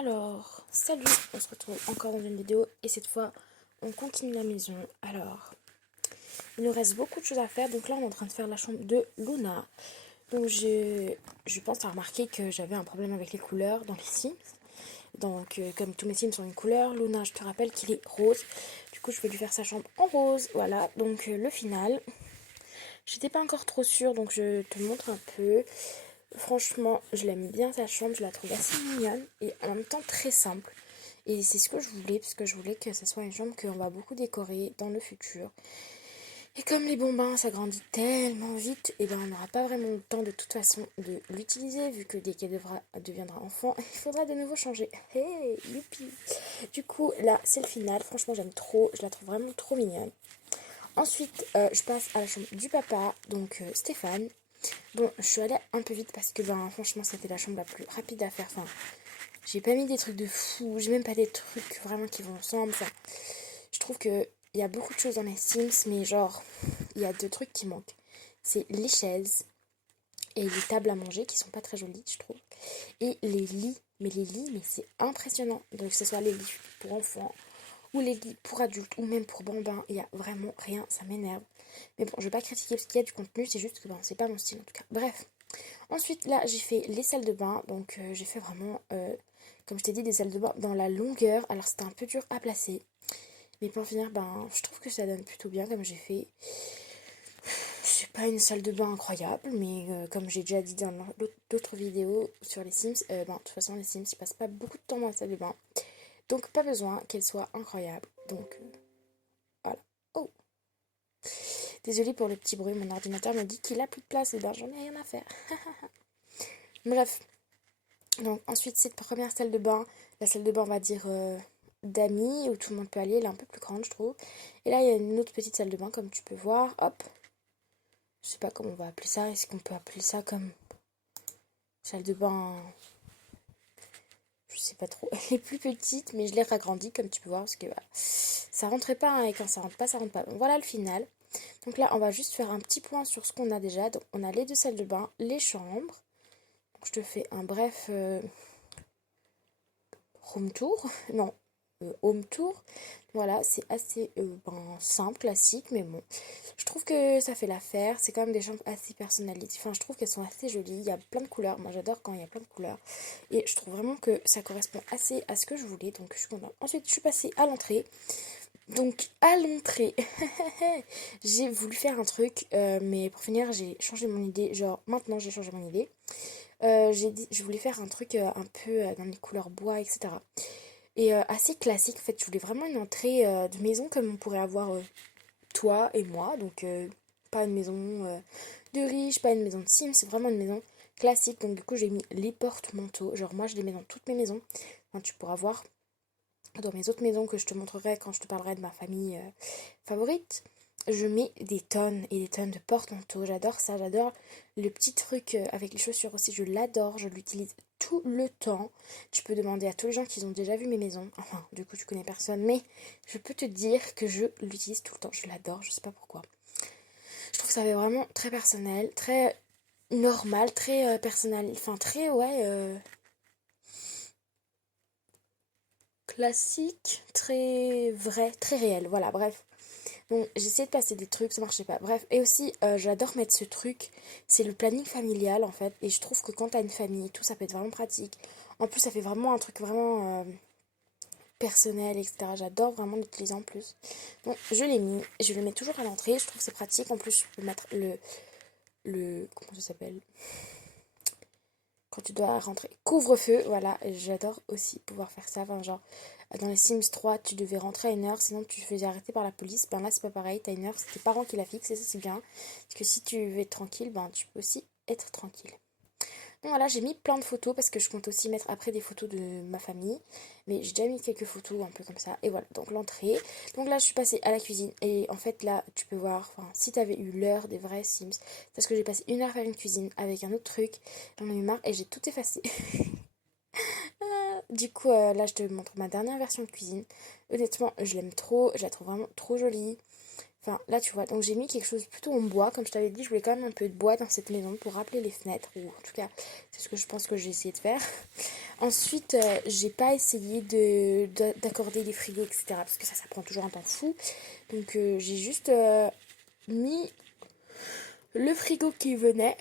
Alors, salut, on se retrouve encore dans une vidéo et cette fois on continue la maison. Alors, il nous reste beaucoup de choses à faire, donc là on est en train de faire la chambre de Luna. Donc je pense à remarquer que j'avais un problème avec les couleurs dans les Sims. Donc comme tous mes Sims sont une couleur, Luna je te rappelle qu'il est rose. Du coup je vais lui faire sa chambre en rose, voilà. Donc le final, j'étais pas encore trop sûre donc je te montre un peu. Franchement, je l'aime bien sa chambre, je la trouve assez mignonne et en même temps très simple. Et c'est ce que je voulais, parce que je voulais que ce soit une chambre qu'on va beaucoup décorer dans le futur. Et comme les bonbons, ça grandit tellement vite, et ben on n'aura pas vraiment le temps de toute façon de l'utiliser, vu que dès qu'elle deviendra enfant, il faudra de nouveau changer. Hey, youpi! Du coup, là, c'est le final. Franchement, j'aime trop, je la trouve vraiment trop mignonne. Ensuite, je passe à la chambre du papa, donc Stéphane. Bon, je suis allée un peu vite parce que, ben, franchement, c'était la chambre la plus rapide à faire. Enfin, j'ai pas mis des trucs de fou, j'ai même pas des trucs vraiment qui vont ensemble. Enfin, je trouve que il y a beaucoup de choses dans les Sims, mais genre, il y a deux trucs qui manquent. C'est les chaises et les tables à manger qui sont pas très jolies, je trouve. Et les lits. Mais les lits, mais c'est impressionnant. Donc, que ce soit les lits pour enfants, ou les lits pour adultes, ou même pour bambins, il y a vraiment rien, ça m'énerve. Mais bon, je vais pas critiquer parce qu'il y a du contenu, c'est juste que ben, c'est pas mon style en tout cas. Bref. Ensuite, là, j'ai fait les salles de bain. Donc, j'ai fait vraiment, comme je t'ai dit, des salles de bain dans la longueur. Alors, c'était un peu dur à placer. Mais pour finir, ben, je trouve que ça donne plutôt bien comme j'ai fait. C'est pas une salle de bain incroyable, mais comme j'ai déjà dit dans d'autres vidéos sur les Sims, ben, de toute façon, les Sims, ils passent pas beaucoup de temps dans la salle de bain. Donc, pas besoin qu'elle soit incroyable. Donc, voilà. Oh! Désolée pour le petit bruit, mon ordinateur me dit qu'il a plus de place, et ben j'en ai rien à faire. Bref. Donc ensuite, cette première salle de bain, la salle de bain, on va dire, d'amis, où tout le monde peut aller, elle est un peu plus grande, je trouve. Et là, il y a une autre petite salle de bain, comme tu peux voir. Hop, je sais pas comment on va appeler ça. Est-ce qu'on peut appeler ça comme salle de bain? Je sais pas trop. Elle est plus petite, mais je l'ai ragrandie, comme tu peux voir, parce que voilà, ça rentrait pas, hein, et quand ça rentre pas, ça rentre pas. Donc voilà le final. Donc là, on va juste faire un petit point sur ce qu'on a déjà. Donc on a les deux salles de bain, les chambres. Donc, je te fais un bref home tour. Non, home tour. Voilà, c'est assez simple, classique, mais bon. Je trouve que ça fait l'affaire. C'est quand même des chambres assez personnalisées. Enfin, je trouve qu'elles sont assez jolies. Il y a plein de couleurs. Moi, j'adore quand il y a plein de couleurs. Et je trouve vraiment que ça correspond assez à ce que je voulais. Donc, je suis contente. Ensuite, je suis passée à l'entrée. Donc, à l'entrée, j'ai voulu faire un truc. Mais pour finir, j'ai changé mon idée. Genre, maintenant, j'ai changé mon idée. J'ai dit, je voulais faire un truc un peu dans les couleurs bois, etc. Et assez classique, en fait, je voulais vraiment une entrée de maison comme on pourrait avoir toi et moi. Donc, pas une maison de riche, pas une maison de Sims, c'est vraiment une maison classique. Donc, du coup, j'ai mis les porte-manteaux. Genre, moi, je les mets dans toutes mes maisons. Enfin, tu pourras voir dans mes autres maisons que je te montrerai quand je te parlerai de ma famille favorite. Je mets des tonnes et des tonnes de porte-manteaux. J'adore ça, j'adore le petit truc avec les chaussures aussi. Je l'adore, je l'utilise tout le temps. Tu peux demander à tous les gens qui ont déjà vu mes maisons. Enfin, du coup, tu connais personne, mais je peux te dire que je l'utilise tout le temps. Je l'adore, je sais pas pourquoi. Je trouve que ça fait vraiment très personnel, très normal, très personnel. Enfin, très, ouais, classique, très vrai, très réel. Voilà, bref. Bon, j'essayais de passer des trucs, ça marchait pas. Bref, et aussi, j'adore mettre ce truc, c'est le planning familial en fait. Et je trouve que quand t'as une famille et tout, ça peut être vraiment pratique. En plus, ça fait vraiment un truc vraiment personnel, etc. J'adore vraiment l'utiliser en plus. Bon, je l'ai mis, je le mets toujours à l'entrée, je trouve que c'est pratique. En plus, je peux mettre comment ça s'appelle? Quand tu dois rentrer. Couvre-feu, voilà, j'adore aussi pouvoir faire ça. Enfin, genre, dans les Sims 3, tu devais rentrer à une heure, sinon tu te faisais arrêter par la police. Ben là, c'est pas pareil, t'as une heure, c'est tes parents qui la fixent, et ça, c'est bien. Parce que si tu veux être tranquille, ben tu peux aussi être tranquille. Donc voilà, j'ai mis plein de photos parce que je compte aussi mettre après des photos de ma famille. Mais j'ai déjà mis quelques photos un peu comme ça. Et voilà, donc l'entrée. Donc là, je suis passée à la cuisine. Et en fait, là, tu peux voir, enfin, si t'avais eu l'heure des vrais Sims, parce que j'ai passé une heure à faire une cuisine avec un autre truc. J'en ai eu marre et j'ai tout effacé. Du coup, là, je te montre ma dernière version de cuisine. Honnêtement, je l'aime trop. Je la trouve vraiment trop jolie. Enfin, là, tu vois, donc j'ai mis quelque chose plutôt en bois. Comme je t'avais dit, je voulais quand même un peu de bois dans cette maison pour rappeler les fenêtres. Ou en tout cas, c'est ce que je pense que j'ai essayé de faire. Ensuite, j'ai pas essayé d'accorder les frigos, etc. Parce que ça prend toujours un temps fou. Donc, j'ai juste mis le frigo qui venait.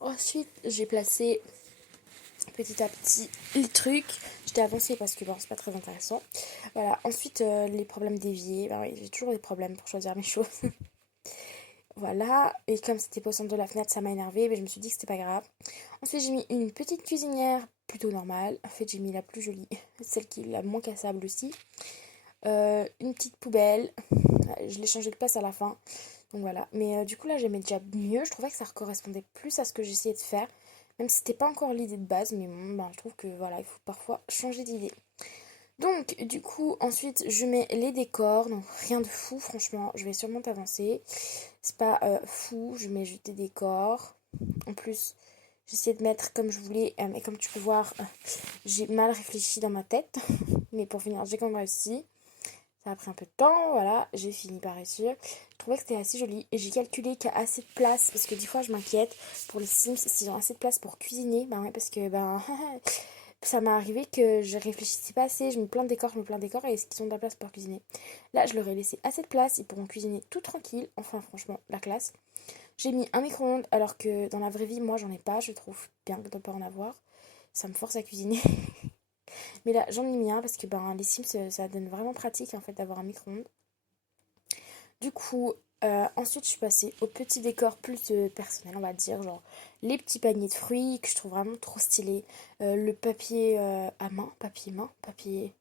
Ensuite, j'ai placé petit à petit les trucs. J'étais avancée parce que bon, c'est pas très intéressant. Voilà. Ensuite, les problèmes d'évier. Bah oui, j'ai toujours des problèmes pour choisir mes choses. Voilà. Et comme c'était pas au centre de la fenêtre, ça m'a énervé. Mais je me suis dit que c'était pas grave. Ensuite, j'ai mis une petite cuisinière plutôt normale. En fait, j'ai mis la plus jolie, celle qui est la moins cassable aussi. Une petite poubelle. Je l'ai changé de place à la fin. Donc voilà. Mais du coup, là, j'aimais déjà mieux. Je trouvais que ça correspondait plus à ce que j'essayais de faire. Même si c'était pas encore l'idée de base. Mais bon, ben, je trouve que voilà, il faut parfois changer d'idée. Donc, du coup, ensuite, je mets les décors. Donc, rien de fou, franchement. Je vais sûrement t'avancer. C'est pas fou. Je mets juste des décors. En plus, j'ai essayé de mettre comme je voulais. Mais comme tu peux voir, j'ai mal réfléchi dans ma tête. Mais pour finir, j'ai quand même réussi. Ça a pris un peu de temps, voilà, j'ai fini par réussir. Je trouvais que c'était assez joli et j'ai calculé qu'il y a assez de place parce que des fois je m'inquiète pour les Sims s'ils ont assez de place pour cuisiner. Ben ouais, parce que ben ça m'est arrivé que je réfléchissais pas assez, je mets plein de décors, et est-ce qu'ils ont de la place pour cuisiner? Là, je leur ai laissé assez de place, ils pourront cuisiner tout tranquille. Enfin, franchement, la classe. J'ai mis un micro-ondes alors que dans la vraie vie, moi j'en ai pas, je trouve bien de ne pas en avoir. Ça me force à cuisiner. Mais là, j'en ai mis un parce que ben, les Sims, ça donne vraiment pratique en fait d'avoir un micro-ondes. Du coup, ensuite, je suis passée au petit décor plus personnel, on va dire, genre les petits paniers de fruits que je trouve vraiment trop stylés. Le papier à main, papier,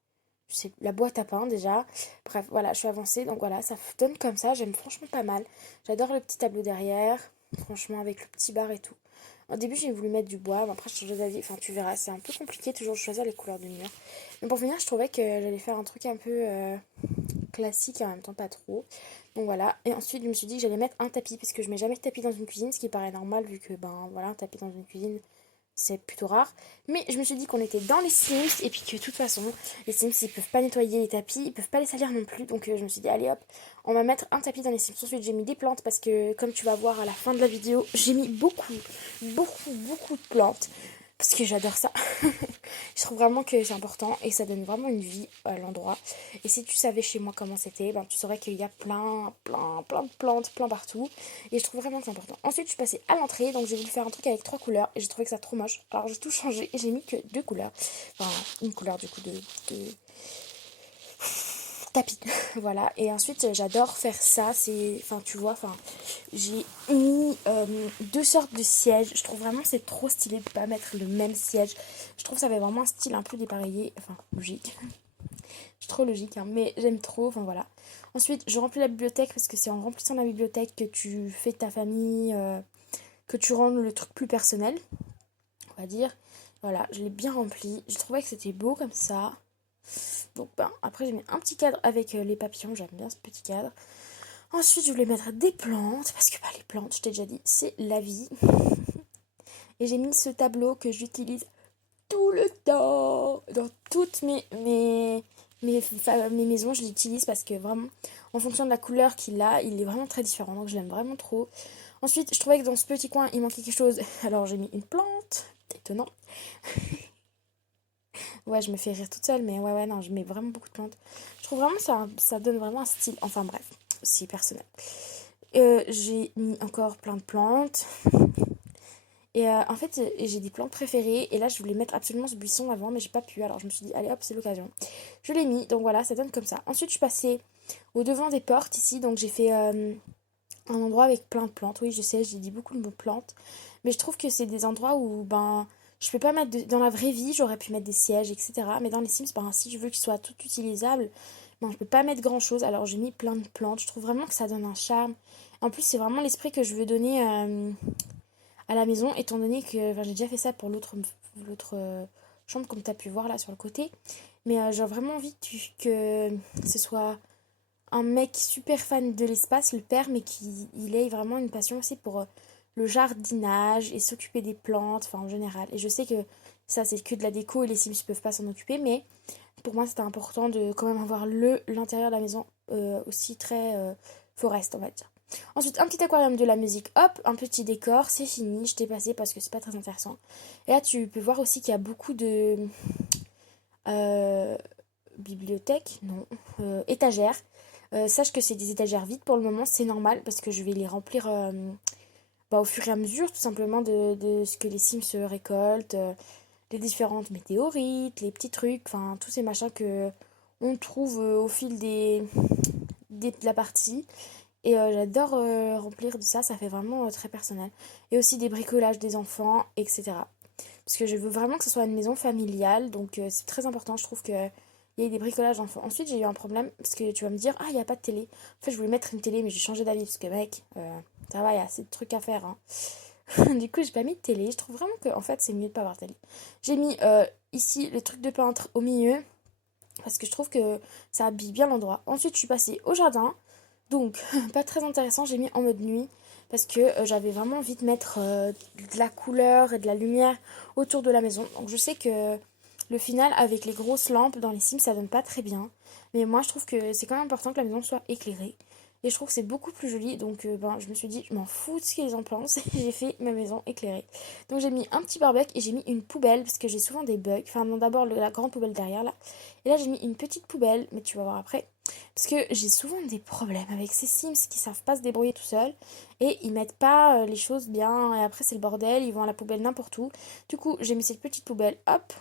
je sais, la boîte à pain déjà. Bref, voilà, je suis avancée, donc voilà, ça donne comme ça, j'aime franchement pas mal. J'adore le petit tableau derrière, franchement, avec le petit bar et tout. Au début, j'ai voulu mettre du bois, mais après, je changeais d'avis. Enfin, tu verras, c'est un peu compliqué toujours de choisir les couleurs du mur. Mais pour finir, je trouvais que j'allais faire un truc un peu classique et en même temps pas trop. Donc voilà. Et ensuite, je me suis dit que j'allais mettre un tapis parce que je mets jamais de tapis dans une cuisine, ce qui paraît normal vu que, ben voilà, un tapis dans une cuisine, c'est plutôt rare. Mais je me suis dit qu'on était dans les Sims et puis que de toute façon, les Sims ils peuvent pas nettoyer les tapis, ils peuvent pas les salir non plus. Donc je me suis dit, allez hop, on va mettre un tapis dans les Sims. Ensuite, j'ai mis des plantes parce que, comme tu vas voir à la fin de la vidéo, j'ai mis beaucoup de plantes parce que j'adore ça. Je trouve vraiment que c'est important et ça donne vraiment une vie à l'endroit. Et si tu savais chez moi comment c'était, ben, tu saurais qu'il y a plein de plantes, plein partout. Et je trouve vraiment que c'est important. Ensuite, je suis passée à l'entrée, donc j'ai voulu faire un truc avec 3 couleurs et j'ai trouvé que ça trop moche. Alors j'ai tout changé et j'ai mis que 2 couleurs. Enfin, une couleur du coup de tapis. Voilà. Et ensuite, j'adore faire ça. C'est, enfin, tu vois, enfin, j'ai mis 2 sortes de sièges. Je trouve vraiment c'est trop stylé de pas mettre le même siège. Je trouve ça avait vraiment un style un peu dépareillé. Enfin, logique. C'est trop logique, hein, mais j'aime trop. Enfin, voilà. Ensuite, je remplis la bibliothèque parce que c'est en remplissant la bibliothèque que tu fais ta famille, que tu rends le truc plus personnel, on va dire. Voilà, je l'ai bien rempli. Je trouvais que c'était beau comme ça. Donc, ben, après, j'ai mis un petit cadre avec les papillons. J'aime bien ce petit cadre. Ensuite, je voulais mettre des plantes, parce que bah, les plantes, je t'ai déjà dit, c'est la vie. Et j'ai mis ce tableau que j'utilise tout le temps. Dans toutes mes maisons, je l'utilise parce que vraiment, en fonction de la couleur qu'il a, il est vraiment très différent. Donc, je l'aime vraiment trop. Ensuite, je trouvais que dans ce petit coin, il manquait quelque chose. Alors, j'ai mis une plante. Étonnant. Ouais, je me fais rire toute seule, mais ouais, non, je mets vraiment beaucoup de plantes. Je trouve vraiment ça donne vraiment un style. Enfin, bref, c'est personnel. J'ai mis encore plein de plantes. Et en fait, j'ai des plantes préférées. Et là, je voulais mettre absolument ce buisson avant, mais j'ai pas pu. Alors, je me suis dit, allez hop, c'est l'occasion. Je l'ai mis, donc voilà, ça donne comme ça. Ensuite, je suis passée au devant des portes ici. Donc, j'ai fait un endroit avec plein de plantes. Oui, je sais, j'ai dit beaucoup de mots plantes. Mais je trouve que c'est des endroits où, ben, je peux pas mettre. Dans la vraie vie, j'aurais pu mettre des sièges, etc. Mais dans les Sims, ben, si je veux qu'ils soient tout utilisables, ben, je peux pas mettre grand chose. Alors, j'ai mis plein de plantes. Je trouve vraiment que ça donne un charme. En plus, c'est vraiment l'esprit que je veux donner à la maison, étant donné que enfin, j'ai déjà fait ça pour l'autre chambre, comme tu as pu voir là sur le côté. Mais j'ai vraiment envie que ce soit un mec super fan de l'espace, le père, mais qui il ait vraiment une passion aussi pour le jardinage et s'occuper des plantes, enfin en général. Et je sais que ça, c'est que de la déco et les Sims ne peuvent pas s'en occuper, mais pour moi, c'était important de quand même avoir l'intérieur de la maison aussi très forest, on va dire. Ensuite, un petit aquarium de la musique, hop, un petit décor, c'est fini, je t'ai passé parce que c'est pas très intéressant. Et là, tu peux voir aussi qu'il y a beaucoup de euh, bibliothèques, non, étagères. Sache que c'est des étagères vides pour le moment, c'est normal parce que je vais les remplir au fur et à mesure, tout simplement, de ce que les Sims récoltent, les différentes météorites, les petits trucs, enfin, tous ces machins que on trouve au fil de la partie. Et j'adore remplir de ça, ça fait vraiment très personnel. Et aussi des bricolages des enfants, etc. Parce que je veux vraiment que ce soit une maison familiale, donc c'est très important, je trouve que il y a eu des bricolages d'enfants. Ensuite, j'ai eu un problème, parce que tu vas me dire, ah, il n'y a pas de télé. En fait, je voulais mettre une télé, mais j'ai changé d'avis, parce que mec, ça va, il y a assez de trucs à faire, hein. Du coup, j'ai pas mis de télé. Je trouve vraiment que, en fait, c'est mieux de pas avoir de télé. J'ai mis ici le truc de peintre au milieu, parce que je trouve que ça habille bien l'endroit. Ensuite, je suis passée au jardin. Donc, pas très intéressant, j'ai mis en mode nuit parce que j'avais vraiment envie de mettre de la couleur et de la lumière autour de la maison. Donc, je sais que le final avec les grosses lampes dans les Sims, ça donne pas très bien. Mais moi, je trouve que c'est quand même important que la maison soit éclairée. Et je trouve que c'est beaucoup plus joli. Donc, je me suis dit, je m'en fous de ce qu'ils en pensent. Et j'ai fait ma maison éclairée. Donc, j'ai mis un petit barbecue et j'ai mis une poubelle parce que j'ai souvent des bugs. Enfin, non, d'abord la grande poubelle derrière là. Et là, j'ai mis une petite poubelle, mais tu vas voir après. Parce que j'ai souvent des problèmes avec ces Sims qui savent pas se débrouiller tout seuls et ils mettent pas les choses bien et après c'est le bordel, ils vont à la poubelle n'importe où. Du coup, j'ai mis cette petite poubelle, hop,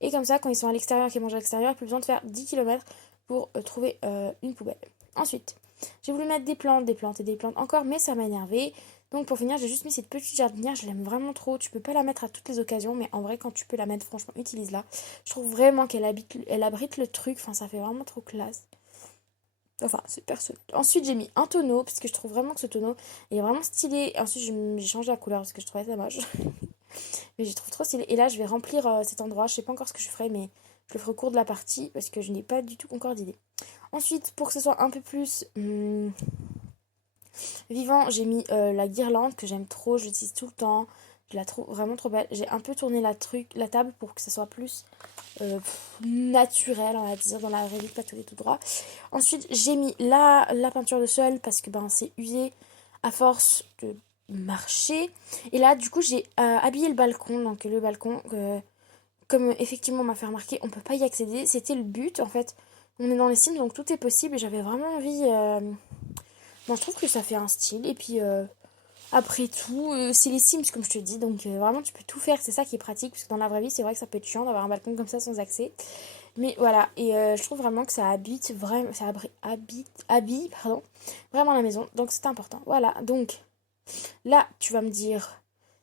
et comme ça, quand ils sont à l'extérieur, qu'ils mangent à l'extérieur, il n'y a plus besoin de faire 10 kilomètres pour trouver une poubelle. Ensuite, j'ai voulu mettre des plantes et des plantes encore, mais ça m'a énervé. Donc pour finir, j'ai juste mis cette petite jardinière, je l'aime vraiment trop. Tu peux pas la mettre à toutes les occasions, mais en vrai, quand tu peux la mettre, franchement, utilise-la. Je trouve vraiment elle abrite le truc, enfin, ça fait vraiment trop classe. Enfin, c'est personnel. Ensuite, j'ai mis un tonneau, parce que je trouve vraiment que ce tonneau est vraiment stylé. Ensuite, j'ai changé la couleur, parce que je trouvais ça moche. Mais je trouve trop stylé. Et là, je vais remplir cet endroit. Je sais pas encore ce que je ferai, mais je le ferai au cours de la partie, parce que je n'ai pas du tout encore d'idée. Ensuite, pour que ce soit un peu plus vivant, j'ai mis la guirlande, que j'aime trop. Je l'utilise tout le temps. Je la trouve vraiment trop belle. J'ai un peu tourné la table pour que ce soit plus naturel, on va dire, dans la vraie vie, pas tout droit. Ensuite, j'ai mis la peinture de sol parce que c'est usé à force de marcher. Et là, du coup, j'ai habillé le balcon. Donc, le balcon, comme effectivement on m'a fait remarquer, on peut pas y accéder. C'était le but, en fait. On est dans les Sims, donc tout est possible. Et j'avais vraiment envie. Je trouve que ça fait un style. Et puis, après tout, c'est les Sims, comme je te dis. Donc, vraiment, tu peux tout faire. C'est ça qui est pratique. Parce que dans la vraie vie, c'est vrai que ça peut être chiant d'avoir un balcon comme ça sans accès. Mais voilà, et je trouve vraiment que ça habite vraiment, habille, pardon, vraiment la maison, donc c'est important. Voilà, donc là, tu vas me dire,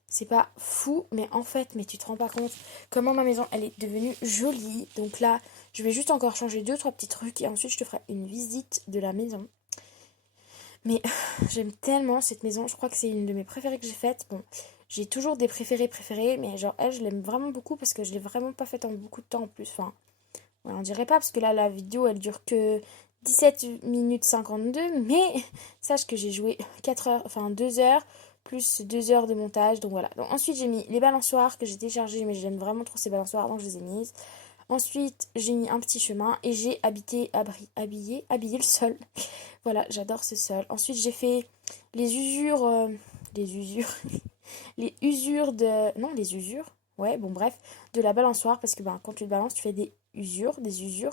c'est pas fou, mais en fait, mais tu te rends pas compte comment ma maison, elle est devenue jolie. Donc là, je vais juste encore changer deux, trois petits trucs, et ensuite je te ferai une visite de la maison. Mais j'aime tellement cette maison, je crois que c'est une de mes préférées que j'ai faites. Bon, j'ai toujours des préférés, mais genre elle, je l'aime vraiment beaucoup parce que je l'ai vraiment pas faite en beaucoup de temps en plus. Enfin, ouais, on dirait pas parce que là la vidéo elle dure que 17 minutes 52, mais sache que j'ai joué 4 heures, enfin 2 heures plus 2 heures de montage. Donc voilà. Donc ensuite j'ai mis les balançoires que j'ai téléchargées, mais j'aime vraiment trop ces balançoires donc je les ai mises. Ensuite j'ai mis un petit chemin et j'ai habillé le sol. Voilà, j'adore ce sol. Ensuite j'ai fait les usures, les usures, les usures de, non les usures. Ouais, bon bref, de la balançoire parce que quand tu te balances, tu fais des usures,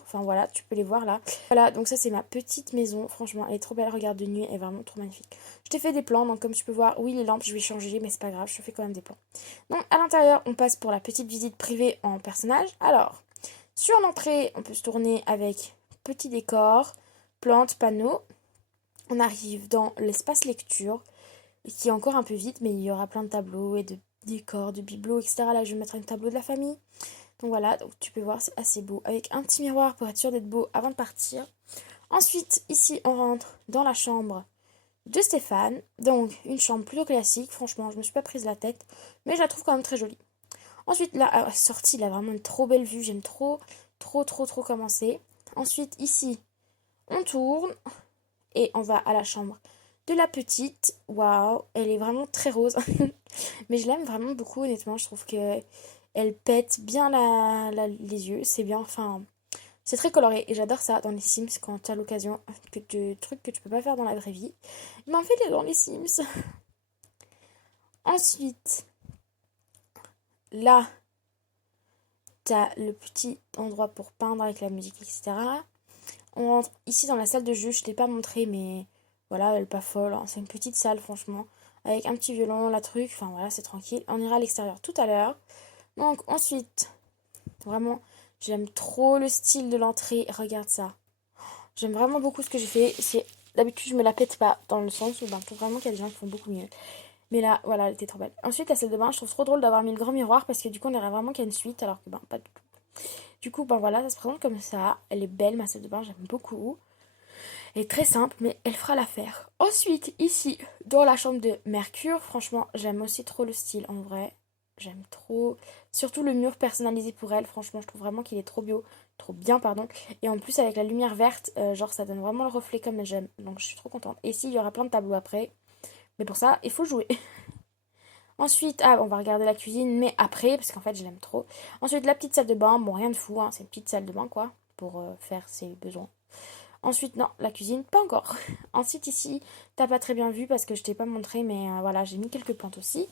enfin voilà, tu peux les voir là. Voilà, donc ça c'est ma petite maison, franchement, elle est trop belle, regarde de nuit, elle est vraiment trop magnifique. Je t'ai fait des plans, donc comme tu peux voir, oui les lampes je vais changer, mais c'est pas grave, je te fais quand même des plans. Donc à l'intérieur, on passe pour la petite visite privée en personnage. Alors, sur l'entrée, on peut se tourner avec petit décor, plantes, panneaux. On arrive dans l'espace lecture, qui est encore un peu vide, mais il y aura plein de tableaux et de décors, de bibelots, etc. Là, je vais mettre un tableau de la famille. Donc voilà, donc tu peux voir, c'est assez beau. Avec un petit miroir pour être sûr d'être beau avant de partir. Ensuite, ici, on rentre dans la chambre de Stéphane. Donc, une chambre plutôt classique. Franchement, je me suis pas prise la tête, mais je la trouve quand même très jolie. Ensuite, là, à la sortie, il a vraiment une trop belle vue. J'aime trop, trop, trop, trop commencer. Ensuite, ici, on tourne et on va à la chambre de la petite. Waouh, elle est vraiment très rose. Mais je l'aime vraiment beaucoup, honnêtement. Je trouve que elle pète bien les yeux. C'est bien, enfin, C'est très coloré et j'adore ça dans les Sims quand tu as l'occasion de trucs que tu peux pas faire dans la vraie vie. Ben fais-les dans les Sims. Ensuite, là, tu as le petit endroit pour peindre avec la musique, etc. On rentre ici dans la salle de jeu. Je t'ai pas montré, mais voilà, elle est pas folle, hein. C'est une petite salle, franchement. Avec un petit violon, la truc. Enfin voilà, c'est tranquille. On ira à l'extérieur tout à l'heure. Donc ensuite, vraiment, j'aime trop le style de l'entrée. Regarde ça. J'aime vraiment beaucoup ce que j'ai fait. C'est d'habitude, je me la pète pas dans le sens où ben, je trouve vraiment qu'il y a des gens qui font beaucoup mieux. Mais là, voilà, elle était trop belle. Ensuite, la salle de bain, je trouve trop drôle d'avoir mis le grand miroir parce que du coup, on dirait vraiment qu'il y a une suite alors que ben pas du tout. Du coup, ben voilà, ça se présente comme ça. Elle est belle, ma salle de bain, j'aime beaucoup. Elle est très simple, mais elle fera l'affaire. Ensuite, ici, dans la chambre de Mercure, franchement, j'aime aussi trop le style en vrai. J'aime trop. Surtout le mur personnalisé pour elle. Franchement, je trouve vraiment qu'il est trop bio. Trop bien, pardon. Et en plus, avec la lumière verte, genre, ça donne vraiment le reflet comme j'aime. Donc, je suis trop contente. Et ici, il y aura plein de tableaux après. Mais pour ça, il faut jouer. Ensuite, on va regarder la cuisine, mais après, parce qu'en fait, je l'aime trop. Ensuite, la petite salle de bain. Bon, rien de fou, hein. C'est une petite salle de bain, quoi. Pour faire ses besoins. Ensuite, non, la cuisine, pas encore. Ensuite, ici, t'as pas très bien vu parce que je t'ai pas montré, mais voilà, j'ai mis quelques plantes aussi.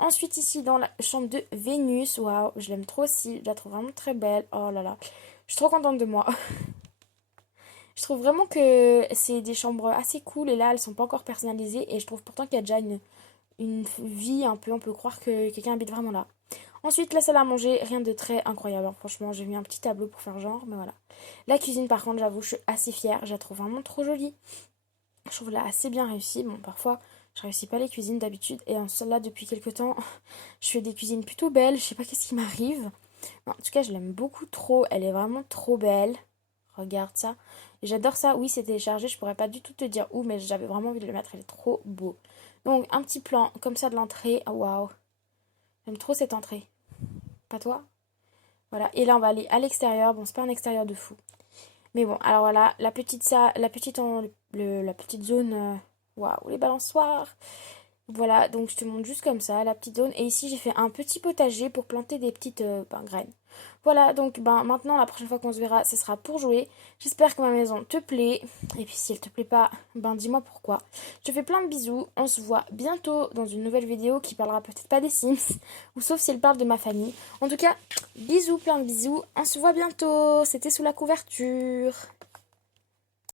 Ensuite, ici, dans la chambre de Vénus, waouh, je l'aime trop aussi, je la trouve vraiment très belle. Oh là là, je suis trop contente de moi. Je trouve vraiment que c'est des chambres assez cool et là, elles sont pas encore personnalisées et je trouve pourtant qu'il y a déjà une vie un peu, on peut croire que quelqu'un habite vraiment là. Ensuite, la salle à manger, rien de très incroyable, hein. Franchement, j'ai mis un petit tableau pour faire genre, mais voilà. La cuisine, par contre, j'avoue, je suis assez fière. Je la trouve vraiment trop jolie. Je trouve là assez bien réussie. Bon, parfois, je réussis pas les cuisines d'habitude. Et en celle-là, depuis quelques temps, je fais des cuisines plutôt belles. Je sais pas qu'est-ce qui m'arrive. En tout cas, je l'aime beaucoup trop. Elle est vraiment trop belle. Regarde ça. Et j'adore ça. Oui, c'est téléchargé. Je pourrais pas du tout te dire où, mais j'avais vraiment envie de le mettre. Elle est trop beau. Donc, un petit plan comme ça de l'entrée. Oh, waouh. J'aime trop cette entrée. Pas toi? Voilà, et là on va aller à l'extérieur. Bon, c'est pas un extérieur de fou. Mais bon, alors voilà, la petite zone. Waouh, les balançoires. Voilà, donc je te montre juste comme ça, la petite zone. Et ici, j'ai fait un petit potager pour planter des petites graines. Voilà, donc maintenant, la prochaine fois qu'on se verra, ce sera pour jouer. J'espère que ma maison te plaît. Et puis si elle te plaît pas, dis-moi pourquoi. Je te fais plein de bisous. On se voit bientôt dans une nouvelle vidéo qui parlera peut-être pas des Sims. Ou sauf si elle parle de ma famille. En tout cas, bisous, plein de bisous. On se voit bientôt. C'était sous la couverture.